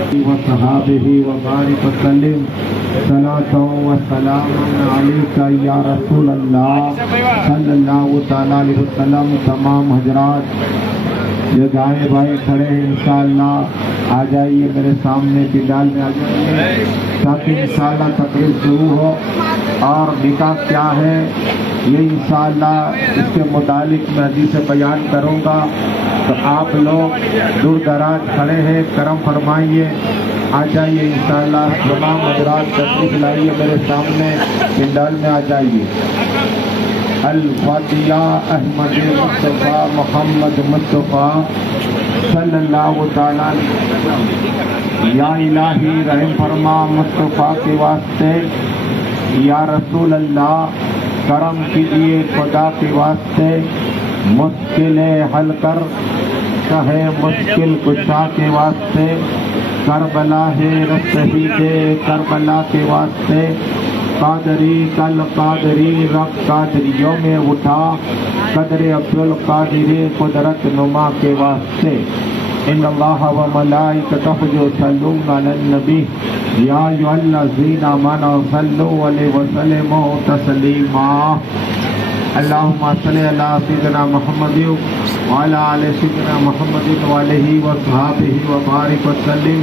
وصحابہ وبارک وسلم صلاۃ و سلام علیک یا رسول اللہ صلی اللہ تعالیٰ علیہ وسلم۔ تمام حضرات جو دائیں بائیں کھڑے ہیں انشاءاللہ آ جائیے میرے سامنے پنڈال میں آ جائیے تاکہ انشاءاللہ تقریر شروع ہو۔ اور نکاح کیا ہے یہ انشاءاللہ اس کے متعلق میں حدیث بیان کروں گا، تو آپ لوگ دور دراز کھڑے ہیں کرم فرمائیے، آ جائیے انشاءاللہ تمام حضرات تشریف لائیے میرے سامنے پنڈال میں آ جائیے۔ الفاتحہ احمد مصطفیٰ محمد مصطفیٰ صلی اللہ تعالیٰ علیہ وسلم۔ یا الہی رحم فرما مصطفیٰ کے واسطے، یا رسول اللہ کرم کیجیے خدا کے واسطے، مشکلیں حل کر کہے مشکل کشا کے واسطے، کربلا ہے شہید کربلا کے واسطے، قادری کل قادری رب قادریوں میں اٹھا، قدر عبدالقادر قدرت نما کے واسطے۔ ان اللہ و ملائکتہ یصلون علی النبی یا ایھا الذین آمنوا صلوا علیہ وسلموا تسلیما۔ اللہم صلی علی سیدنا محمد وعلی آل سیدنا محمد وعلیہ وصحبہ وبارک وسلم۔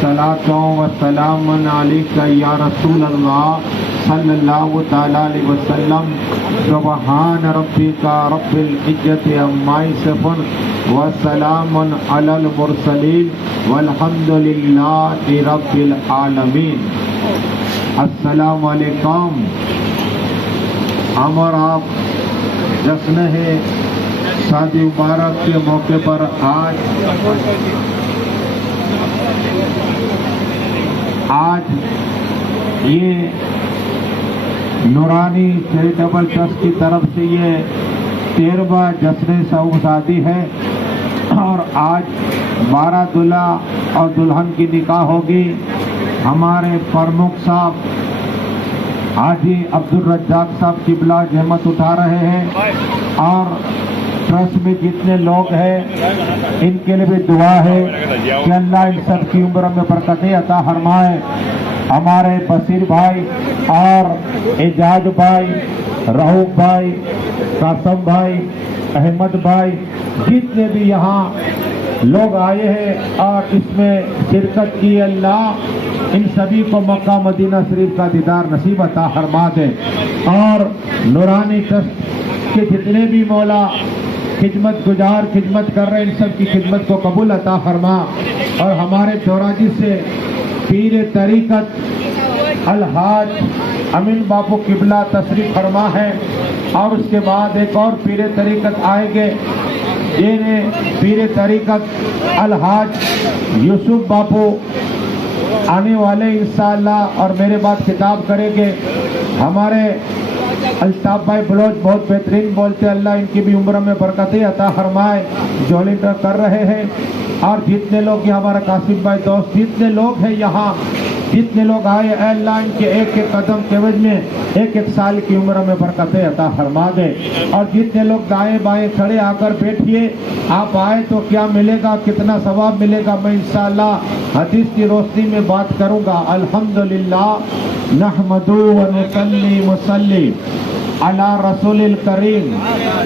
صلاۃ و سلام علیک یا رسول اللہ صلی اللہ تعالیٰ علیہ وسلم۔ سبحان ربک رب العزت عما یصفون وسلام علی المرسلین والحمد للہ رب العالمین۔ السلام علیکم۔ ہم اور آپ جشن ہے شادی مبارک کے موقع پر آج یہ نورانی چیریٹیبل ٹرسٹ کی طرف سے یہ 13واں جشن شوق شادی ہے، اور آج 12 دلہا اور دلہن کی نکاح ہوگی۔ ہمارے پرمکھ صاحب حاجی عبدالرزاق صاحب قبلہ زحمت اٹھا رہے ہیں، اور ٹرسٹ میں جتنے لوگ ہیں ان کے لیے بھی دعا ہے کہ اللہ ان سب کی عمر میں برکتیں عطا فرمائے۔ ہمارے بصیر بھائی اور اعجاز بھائی، رؤوف بھائی، قاسم بھائی، احمد بھائی، جتنے بھی یہاں لوگ آئے ہیں اور اس میں شرکت کی، اللہ ان سبھی کو مکہ مدینہ شریف کا دیدار نصیب عطا فرما دے، اور نورانی ٹرسٹ کے جتنے بھی مولا خدمت گزار خدمت کر رہے ہیں ان سب کی خدمت کو قبول عطا فرما۔ اور ہمارے چوراجی سے پیر طریقت الحاج امین باپو قبلہ تشریف فرما ہے، اور اس کے بعد ایک اور پیر طریقت آئیں گے، یہ پیر طریقت الحاج یوسف باپو آنے والے انشاءاللہ، اور میرے بعد خطاب کریں گے۔ ہمارے الطاف بھائی بلوچ بہت بہترین بولتے، اللہ ان کی بھی عمر میں برکتیں عطا فرمائے، جولنٹر کر رہے ہیں۔ اور جتنے لوگ یہ ہمارا قاسم بھائی دوست جتنے لوگ ہیں یہاں، جتنے لوگ آئے، اے اللہ ان کے ایک ایک قدم کے عوض میں ایک ایک سال کی عمر میں برکتیں عطا فرما دے۔ اور جتنے لوگ دائیں بائیں کھڑے آ کر بیٹھیے، آپ آئے تو کیا ملے گا، کتنا ثواب ملے گا، میں انشاءاللہ حدیث کی روشنی میں بات کروں گا۔ الحمدللہ نحمد و نصلی وسلم علی رسول الکریم،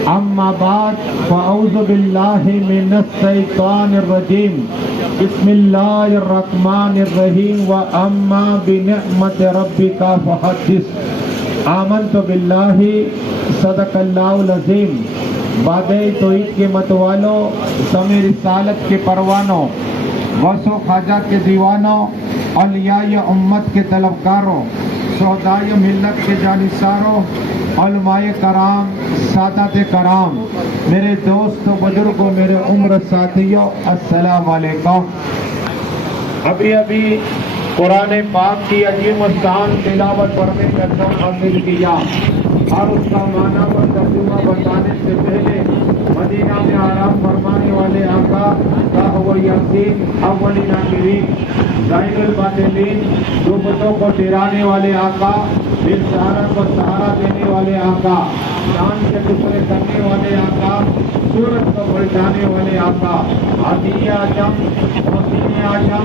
اما بعد فاعوذ باللہ من الشیطان الرجیم، بسم اللہ الرحمن الرحیم، واما بنعمت ربک فحدث۔ آمنت باللہ، صدق اللہ العظیم۔ باد توحید کے متوالوں، سمے رسالت کے پروانوں، غوث و خواجہ کے دیوانوں، اولیاء امت کے طلبکاروں، شہدائے ملت کے جانثاروں، علماء کرام، سادات کرام، میرے دوستوں بزرگوں، میرے عمر ساتھیوں، السلام علیکم۔ ابھی قرآن پاک کی عظیم الشان تلاوت پڑھنے کا شرف حاصل کیا، اور اس کا معنی و ترجمہ بتانے سے پہلے مدینہ میں آرام فرمانے والے آقا کا هو یقین اولین آخرین، ظاہر الباطنین، غربتوں کو ٹھہرانے والے آقا، بے سہارا کو سہارا دینے والے آقا، جان کے ٹکڑے کرنے والے آقا، سورج کو پلٹانے والے آقا، عادی اعظم، وسیم اعظم،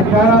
18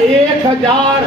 1000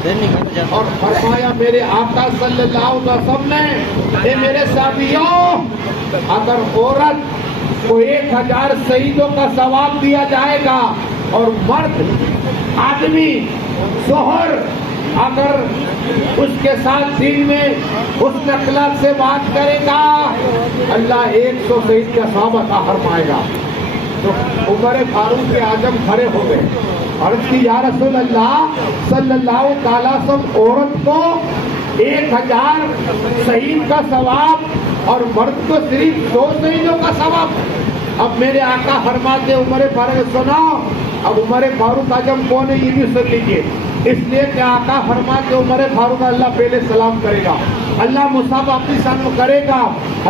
اور فرمایا میرے آقا صلی اللہ علیہ وسلم نے، اے میرے صحابیوں، اگر عورت کو 1000 شہیدوں کا ثواب دیا جائے گا اور مرد آدمی شوہر اگر اس کے ساتھ دین میں حسن اخلاق سے بات کرے گا، اللہ 100 شہید کا ثواب عطا فرمائے گا۔ تو عمر فاروق اعظم کھڑے ہو گئے، عرض کی یا رسول اللہ صلی اللہ تعالیٰ وسلم، عورت کو 1000 شہید کا ثواب اور مرد کو صرف 2 شہیدوں کا ثواب۔ اب میرے آقا فرماتے عمر فاروق سنا، اب عمر فاروق اعظم کون ہے یہ بھی سن لیجیے، اس لیے کہ آقا فرماتے عمر فاروق اللہ پہلے سلام کرے گا، اللہ مصاب اپنی شان کرے گا،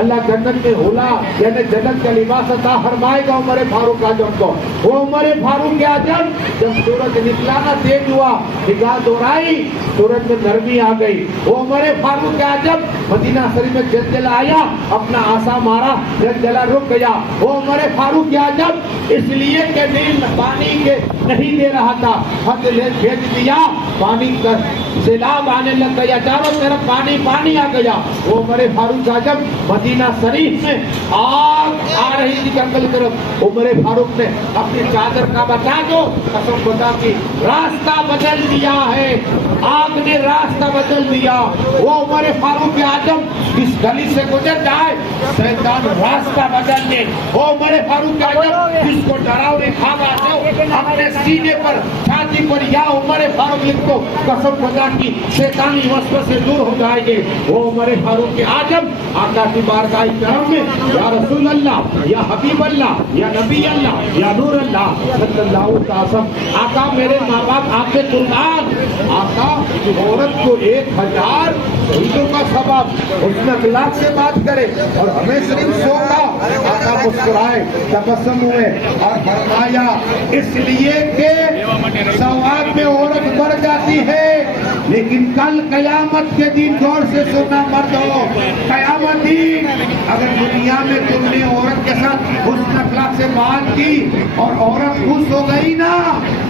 اللہ جنت میں حلا یعنی جنت کا لباس عطا فرمائے گا عمر فاروق اعظم کو۔ وہ عمر فاروق اعظم جب سورج نکلا نا تیز ہوا، نگاہ دوہرائی، سورج میں نرمی آ گئی، وہ عمر فاروق اعظم مدینہ شریف میں زلزلہ آیا، اپنا آسا مارا، زلزلہ رک گیا۔ وہ عمر فاروق اعظم اس لیے کہ نیل پانی کے نہیں دے رہا تھا، حد بھیج دیا، پانی کا سیلاب آنے لگ گیا، چاروں طرف پانی پانی آ گیا۔ وہ عمر فاروق اعظم مدینہ شریف میں آگ آ رہی تھی جنگل کی طرف، عمر فاروق نے اپنی چادر کا بتا دو قسم خدا کی راستہ بدل دیا ہے، آگ نے راستہ بدل دیا۔ وہ عمر فاروق اعظم اس گلی سے گزر جائے شیطان راستہ بدل دے، وہ عمر فاروق اعظم جس کو ڈراؤنے کھاگا دو اپنے سینے پر چھاتی پر یا عمر فاروق لکھ دو، قسم خدا کی شیطانی وسوسے سے دور ہو جائے گے۔ وہ عمر فاروق اعظم آقا کی بارگاہ کرم میں یا رسول اللہ یا حبیب اللہ یا نبی اللہ یا نور اللہ صلی اللہ علیہ وسلم، آقا میرے ماں باپ آپ سے قربان، آقا عورت کو 1000 شہیدوں کا ثواب حسن اخلاق سے بات کرے اور ہمیں صرف 100 کا، آقا مسکرائے، تبسم ہوئے اور فرمایا اس لیے کہ ثواب میں عورت بڑھ جاتی ہے، لیکن کل قیامت کے دن غور سے سننا مت ہو، قیامت دن اگر دنیا میں تم نے عورت کے ساتھ حسن اخلاق سے بات کی اور عورت خوش ہو گئی نا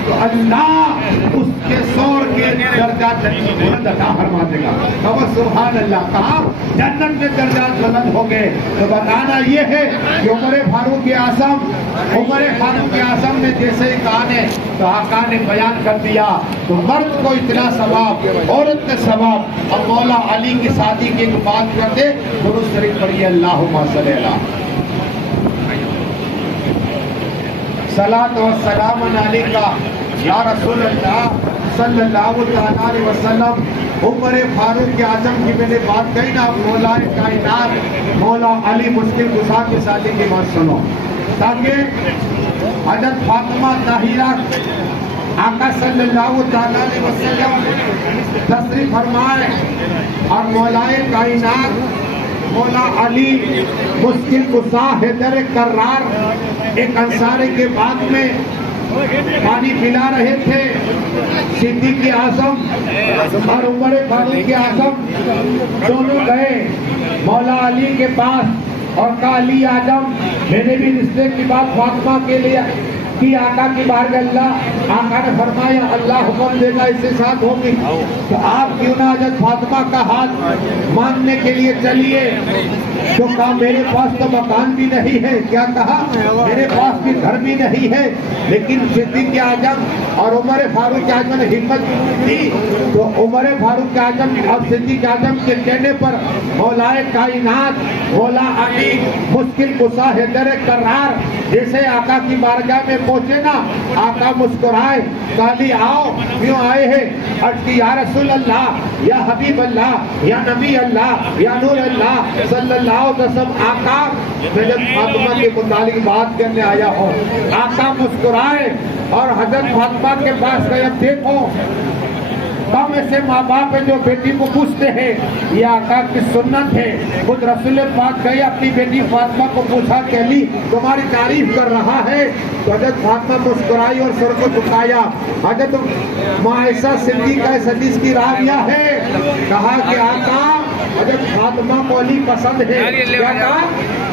تو اللہ اس کے سور کے درجات بلند عطا فرما دے گا۔ تو سبحان اللہ کہا جنت میں درجات بلند ہو گئے۔ تو بتانا یہ ہے کہ عمر فاروق اعظم نے جیسے ہی کہا نے تو آقا نے بیان کر دیا، تو مرد کو اتنا ثواب، عورت کے ثواب۔ اب مولا علی کی شادی کی ایک بات کرتے، درود شریف پڑھیے، اللہم صلی اللہ صلاۃ و سلام علیکہ یا رسول اللہ صلی اللہ علیہ وسلم۔ عمر فاروق اعظم کی میں نے بات کہی نا، مولا کائنات مولا علی مشکل کشا کی شادی کی بات سنو، تاکہ حضرت فاطمہ طاہرہ آقا صلی اللہ علیہ وسلم تشریف فرمائے اور مولا کائنات مولا علی مشکل کشا حیدر کرار ایک انصاری کے بعد میں پانی پلا رہے تھے، صدیق اعظم اور عمر فاروق اعظم دونوں گئے مولا علی کے پاس اور کہا علی اعظم میں نے بھی رشتے کی بات فاطمہ کے لیے کی آقا کی بارگاہ اللہ، آقا نے فرمایا اللہ حکم دے گا اس کے ساتھ ہوگی، تو آپ کیوں نہ حضرت فاطمہ کا ہاتھ مانگنے کے لیے چلیے۔ تو کہا میرے پاس تو مکان بھی نہیں ہے، کیا کہا میرے پاس بھی گھر بھی نہیں ہے، لیکن صدیق اعظم اور عمر فاروق اعظم نے ہمت دی، تو عمر فاروق اعظم اور صدیق اعظم کے کہنے پر مولا کائنات مولا علی مشکل کشا حیدر کرار جیسے آقا کی بارگاہ میں پہنچے نا، آقا مسکرائے، کالی آؤ، کیوں آئے ہیں؟ عرض کی یا رسول اللہ یا حبیب اللہ یا نبی اللہ یا نور اللہ صلی اللہ علیہ وسلم، آقا میں جب فاطمہ کے متعلق بات کرنے آیا ہوں۔ آقا مسکرائے اور حضرت فاطمہ کے پاس گئے، اب دیکھو کم ایسے ماں باپ ہیں جو بیٹی کو پوچھتے ہیں، یہ آقا کی سنت ہے۔ خود رسول پاک گئے اپنی بیٹی فاطمہ کو پوچھا کہ علی تمہاری تعریف کر رہا ہے، تو حضرت فاطمہ مسکرائی اور سر کو جھکایا۔ حضرت عائشہ صدیقہ اس حدیث کی راویہ ہے، کہا کہ آقا حضرت فاطمہ کو علی پسند ہے، کیا کہا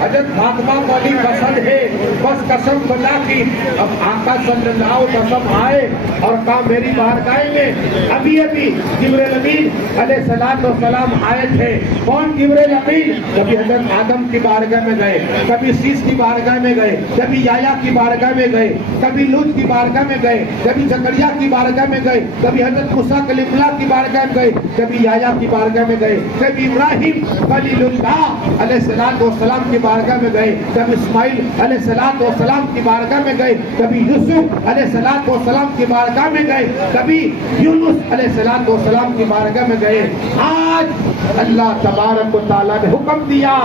حضرت فاطمہ کو علی پسند ہے، بس قسم خدا کی اب آقا صلی اللہ علیہ وسلم آئے اور کہا میری بارگاہ میں ابھی ابھی جبرائیل امین علیہ السلام آئے تھے۔ کون جبرائیل امین؟ کبھی حضرت آدم کی بارگاہ میں گئے، کبھی سیس کی بارگاہ میں گئے، کبھی یحییٰ کی بارگاہ میں گئے، کبھی لوط کی بارگاہ میں گئے، کبھی زکریا کی بارگاہ میں گئے، کبھی حضرت موسیٰ کلیم اللہ کی بارگاہ میں گئے، کبھی یحییٰ کی بارگاہ میں گئے، کبھی ابراہیم خلیل اللہ علیہ السلام کی بارگاہ میں گئے، کبھی اسماعیل علیہ السلام کی بارگاہ میں گئے، کبھی یوسف علیہ السلام کی بارگاہ میں گئے، کبھی یونس علیہ السلام کی بارگاہ میں گئے۔ آج اللہ تبارک و تعالیٰ نے حکم دیا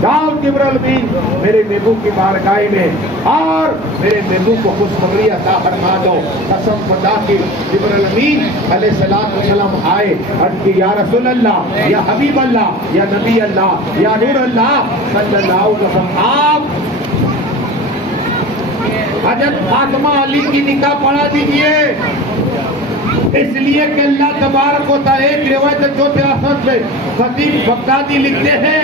جاؤ جبرائیل امین میرے محبوب کی بارگاہ میں اور میرے محبوب کو خوشخبری عطا فرما دو۔ قسم خدا کی جبرائیل امین علیہ السلام آئے اور کہ یا رسول اللہ، یا حبیب اللہ، یا نبی اللہ، یا نور اللہ صلی اللہ علیہ وسلم، آپ حضرت فاطمہ علی کی نکاح پڑھا دیجئے، اس لیے کہ اللہ تبارک و تعالیٰ ایک روایت جو تلاوت میں خطیب بغدادی لکھتے ہیں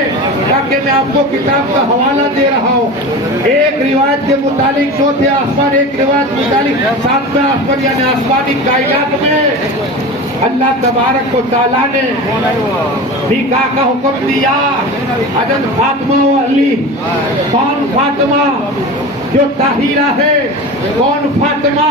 تاکہ میں آپ کو کتاب کا حوالہ دے رہا ہوں۔ ایک روایت کے متعلق چوتھے آسمان، ایک روایت متعلق ساتویں آسمان یعنی آسمانی کائنات میں اللہ تبارک و تعالیٰ نے نکاح کا حکم دیا۔ حضرت فاطمہ و علی، کون فاطمہ جو طاہرہ ہے، کون فاطمہ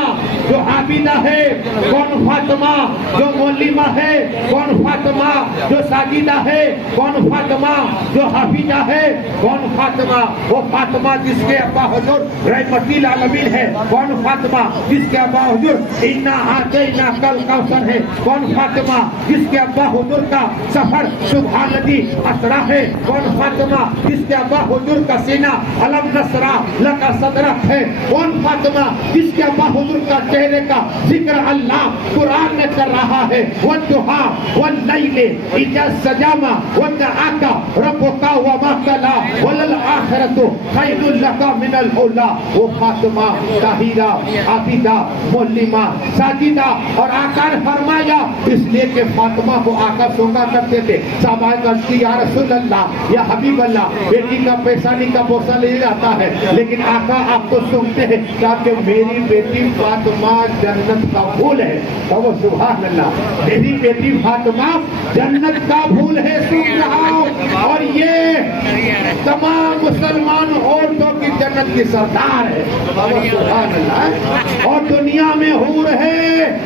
جو عابدہ ہے، کون فاطمہ جو معلمہ ہے، کون فاطمہ جو ساجدہ ہے، کون فاطمہ جو حافظہ ہے، کون فاطمہ وہ فاطمہ جس کے ابا حضور رحمت للعالمین ہے، کون فاطمہ جس کے ابا حضور انا اعطیناک کل کوثر ہے، کون فاطمہ جس کے ابا حضور کا سفر سبحان الذی اسریٰ ہے، کون فاطمہ جس کے ابا حضور کا سینہ الم نشرح لک صدرک ہے، کون فاطمہ جس کے ابا حضور کا چہرے کا ذکر اللہ قرآن میں کر رہا ہے، والضحیٰ واللیل اذا سجی ما ودعاک ربک وما قلی وللآخرۃ خیر لک من الاولی۔ وہ فاطمہ طاہرہ، عابدہ، معلمہ، ساجدہ، اور آقا نے فرمایا اس لیے کہ فاطمہ کو آقا سونگا کرتے تھے، صحابہ کرتی یا رسول اللہ، یا حبیب اللہ، بیٹی کا پیشانی کا بوسہ لے جاتا ہے لیکن آقا آپ کو سنتے ہیں کہ میری بیٹی فاطمہ جنت کا پھول ہے۔ تو سبحان اللہ، میری بیٹی فاطمہ جنت کا پھول ہے، سن رہا ہوں، اور یہ تمام مسلمان عورتوں کی جنت کی سردار ہے۔ سبحان اللہ، اور دنیا میں حور ہے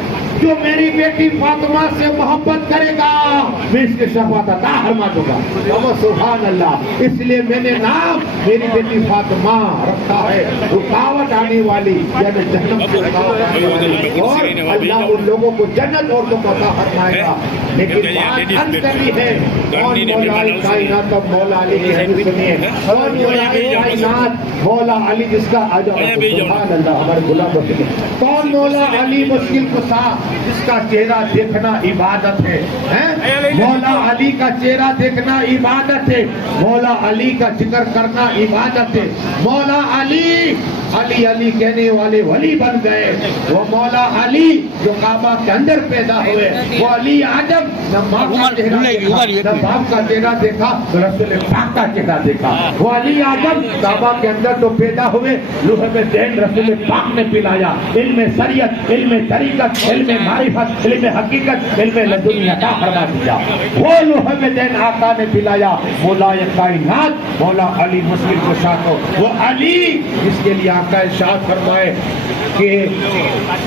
جو میری بیٹی فاطمہ سے محبت کرے گا میں اس کے شفاعت عطا فرما دوں گا۔ سبحان اللہ، اس لیے میں نے نام میری بیٹی فاطمہ رکھا ہے، رکاوٹ آنے والی یعنی جہنم سے رکاوٹ آنے والی، اور اللہ ان لوگوں کو جنت عورتوں کو عطا فرمائے گا۔ لیکن بات عرض کرنی ہے کون مولا کائنات؟ اب مولا علی کی حدیث سنیے، کون مولا کائنات؟ مولا علی جس کا سبحان اللہ ہمارے غلام بچے، کون مولا علی مشکل کشا جس کا چہرہ دیکھنا عبادت ہے، مولا علی کا چہرہ دیکھنا عبادت ہے، مولا علی کا ذکر کرنا عبادت ہے، مولا علی علی علی کہنے والے ولی بن گئے، وہ مولا علی جو کعبہ کے اندر پیدا ہوئے، وہ علی اعظم نہ ماں کا چہرہ دیکھا نہ باپ کا چہرہ دیکھا تو رسول پاک کا چہرہ دیکھا، وہ علی اعظم کعبہ کے اندر تو پیدا ہوئے، لوح میں دین رسول پاک نے پلایا، علم شریعت، علم طریقت، علم معرفت، علم حقیقت، علم لدنی عطا فرما دیا، وہ لوح میں دین آقا نے پلایا، مولا کائنات مولا علی مشکل کشا کو، وہ علی جس کے لیے آقا ارشاد فرمائے کہ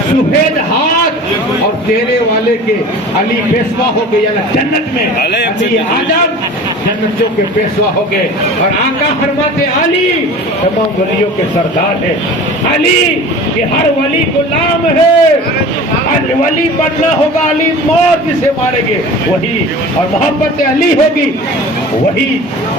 سفید ہاتھ اور چہرے والے کے علی پیشوا ہو گئے، یعنی جنت میں علی اعظم جنتوں کے پیشوا ہو گئے، اور آقا فرماتے علی تمام ولیوں کے سردار ہے، علی کہ ہر ولی غلام ہے، ولی بننا ہوگا علی موت جسے مارے گے وہی، اور محبت علی ہوگی وہی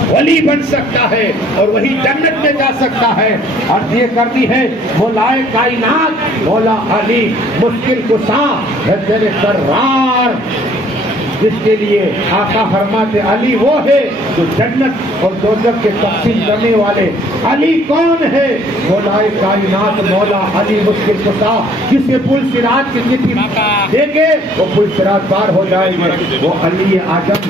ولی بن سکتا ہے اور وہی جنت میں جا سکتا ہے۔ اور یہ کرنی ہے مولا کائنات مولا علی مشکل کشا حضرت سرار، جس کے لیے آقا فرماتے علی وہ ہے جو جنت اور دوزخ کے تقسیم کرنے والے۔ علی کون ہے؟ مولا کائنات مولا علی مشکل کشا، جسے پل صراط کی چٹھی دیکھے وہ پل صراط پار ہو جائیں گے، وہ علی اعظم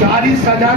40,000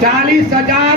40,000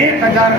1000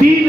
3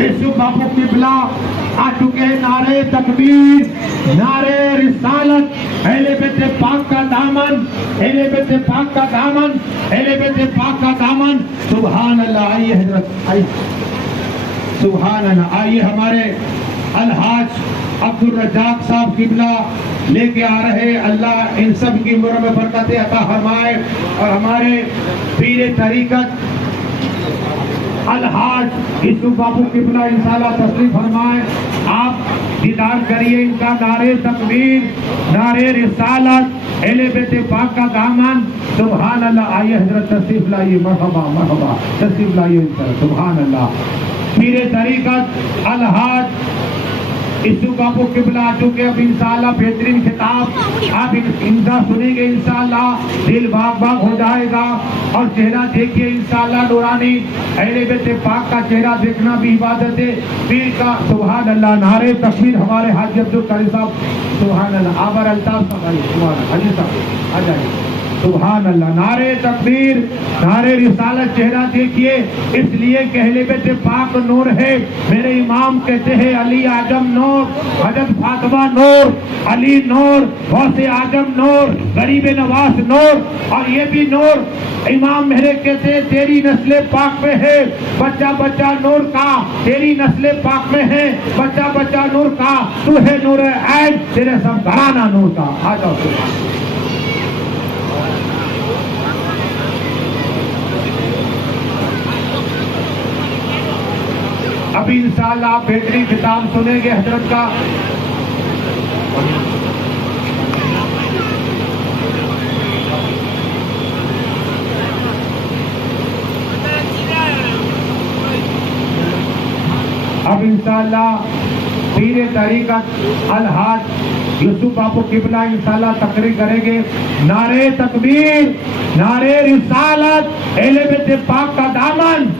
یوسف باپو قبلہ آ چکے ہیں. نعرے تکبیر, نعرے رسالت, اہل بیت پاک کا دامن, اہل بیت پاک کا دامن, اہل بیت پاک کا دامن. سبحان اللہ. آئیے حضرت, آئیے. سبحان اللہ. آئیے ہمارے الحاج عبد الرزاق صاحب قبلہ لے کے آ رہے. اللہ ان سب کی عمر میں برکتیں عطا فرمائے اور ہمارے پیر طریقت الحاج یوسف باپو قبلہ انشاءاللہ تشریف فرمائے. آپ دیدار کریے ان کا. نعرے تکبیر, نعرے رسالت, اہل بیت پاک کا دامن. سبحان اللہ. آئیے حضرت تشریف لائیے. مرحبا مرحبا, تشریف لائیے ان پر. سبحان اللہ. پیر طریقت الحاج یوسف باپو قبلہ آ چکے. اب انشاءاللہ بہترین خطاب آپ ان کا سنیں گے. انشاءاللہ دل باغ باغ ہو جائے گا. اور چہرہ دیکھیے انشاءاللہ نورانی. اہل بیت پاک کا چہرہ دیکھنا بھی عبادت ہے. پیر کا. سبحان اللہ. نعرے تکبیر. ہمارے حاجی عبد القادر صاحب. سبحان اللہ. آبر الطاف صاحب آئیے. سبحان اللہ. حاجی صاحب آ جائیے. سبحان اللہ. نعرے تکبیر, نعرے رسالت. چہرہ دیکھیے اس لیے کہ اہل بیت پاک نور ہے. میرے امام کہتے ہیں علی اعظم نور, حضرت فاطمہ نور, علی نور, غوث اعظم نور, غریب نواز نور. اور یہ بھی نور امام میرے کہتے ہیں تیری نسل پاک میں ہے بچہ بچہ نور کا. تیری نسل پاک میں ہے بچہ بچہ نور کا. تو ہے نور عین, تیرے سب گھرانہ نور کا. آ جاؤ. ابھی انشاءاللہ آپ بہترین خطاب سنیں گے حضرت کا. اب انشاءاللہ پیر طریقت الحاج یوسف باپو قبلہ انشاءاللہ تقریر کریں گے. نعرے تکبیر, نعرے رسالت, اہل بیت پاک کا دامن.